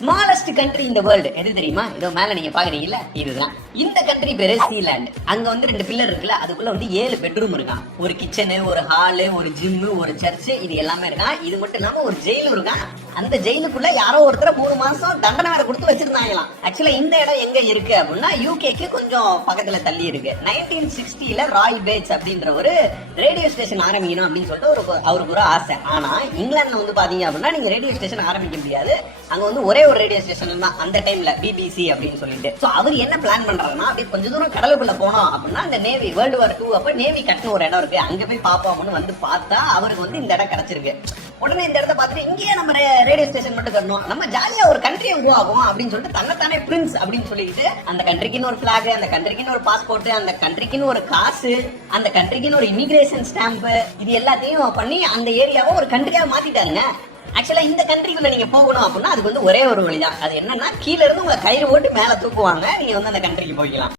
Smallest country இந்த world எது தெரியுமா? இதோ மேல நீங்க பாக்குறீங்கல்ல, இதுதான். இந்த கண்ட்ரி பேரு சீலாண்ட். அங்க வந்து 2 பில்லர் இருக்குல்ல, அதுக்குள்ள வந்து 7 பெட்ரூம் இருக்கான். ஒரு கிச்சனு, ஒரு ஹாலு, ஒரு ஜிம்மு, ஒரு சர்ச், இது எல்லாமே இருக்கான். இது மட்டும் இல்லாம ஒரு ஜெயிலும் இருக்கான். அந்த ஜெயிலுக்குள்ள யாரோ ஒருத்தர 3 மாசம் தண்டனை வேற கொடுத்து வச்சிருந்தாங்களாம். ஆக்சுவலா இந்த இடம் எங்க இருக்கு அப்படின்னா யூகேக்கு கொஞ்சம் பக்கத்துல தள்ளி இருக்கு. 1960ல ராய் பேட்ஸ் அப்படின்ற ஒரு ரேடியோ ஸ்டேஷன் ஆரம்பிக்கணும் அப்படின்னு சொல்லிட்டு அவருக்கு ஒரு ஆசை. ஆனா இங்கிலாந்துல வந்து பாத்தீங்க அப்படின்னா நீங்க ரேடியோ ஸ்டேஷன் ஆரம்பிக்க முடியாது. அங்க வந்து ஒரே ஒரு ரேடியோ ஸ்டேஷன் தான் அந்த டைம்ல, பிபிசி அப்படின்னு சொல்லிட்டு. சோ அவர் என்ன பிளான் பண்றாருன்னா, அப்படியே கொஞ்சம் தூரம் கடலுக்குள்ள போனோம் அப்படின்னா அந்த நேவி வேர்ல்டு வார் 2 அப்ப நேவி கட்டின ஒரு இடம் இருக்கு, அங்க போய் பாப்போம்னு வந்து பார்த்தா அவருக்கு வந்து இந்த இடம் கிடைச்சிருக்கு. உடனே இந்த இடத்த பார்த்துட்டு இங்கேயே நம்ம ரேடியோ ஸ்டேஷன் மட்டும் கட்டணும், நம்ம ஜாலியா ஒரு கண்ட்ரியை உருவாகும் அப்படின்னு சொல்லிட்டு தன்னைத்தானே பிரின்ஸ் அப்படின்னு சொல்லிட்டு அந்த கண்ட்ரிக்குன்னு ஒரு பிளாக், அந்த கண்ட்ரிக்குன்னு ஒரு பாஸ்போர்ட், அந்த கண்ட்ரிக்குன்னு ஒரு காசு, அந்த கண்ட்ரிக்குன்னு ஒரு இமிகிரேஷன் ஸ்டாம்ப், இது எல்லாத்தையும் பண்ணி அந்த ஏரியாவை ஒரு கண்ட்ரியா மாத்திட்டாருங்க. ஆக்சுவலா இந்த கண்ட்ரிக்குள்ள நீங்க போகணும் அப்படின்னா அதுக்கு வந்து ஒரே ஒரு வழிதான். அது என்னன்னா, கீழ இருந்து உங்களை கயிறு போட்டு மேல தூக்குவாங்க, நீங்க வந்து அந்த கண்ட்ரிக்கு போய்க்கலாம்.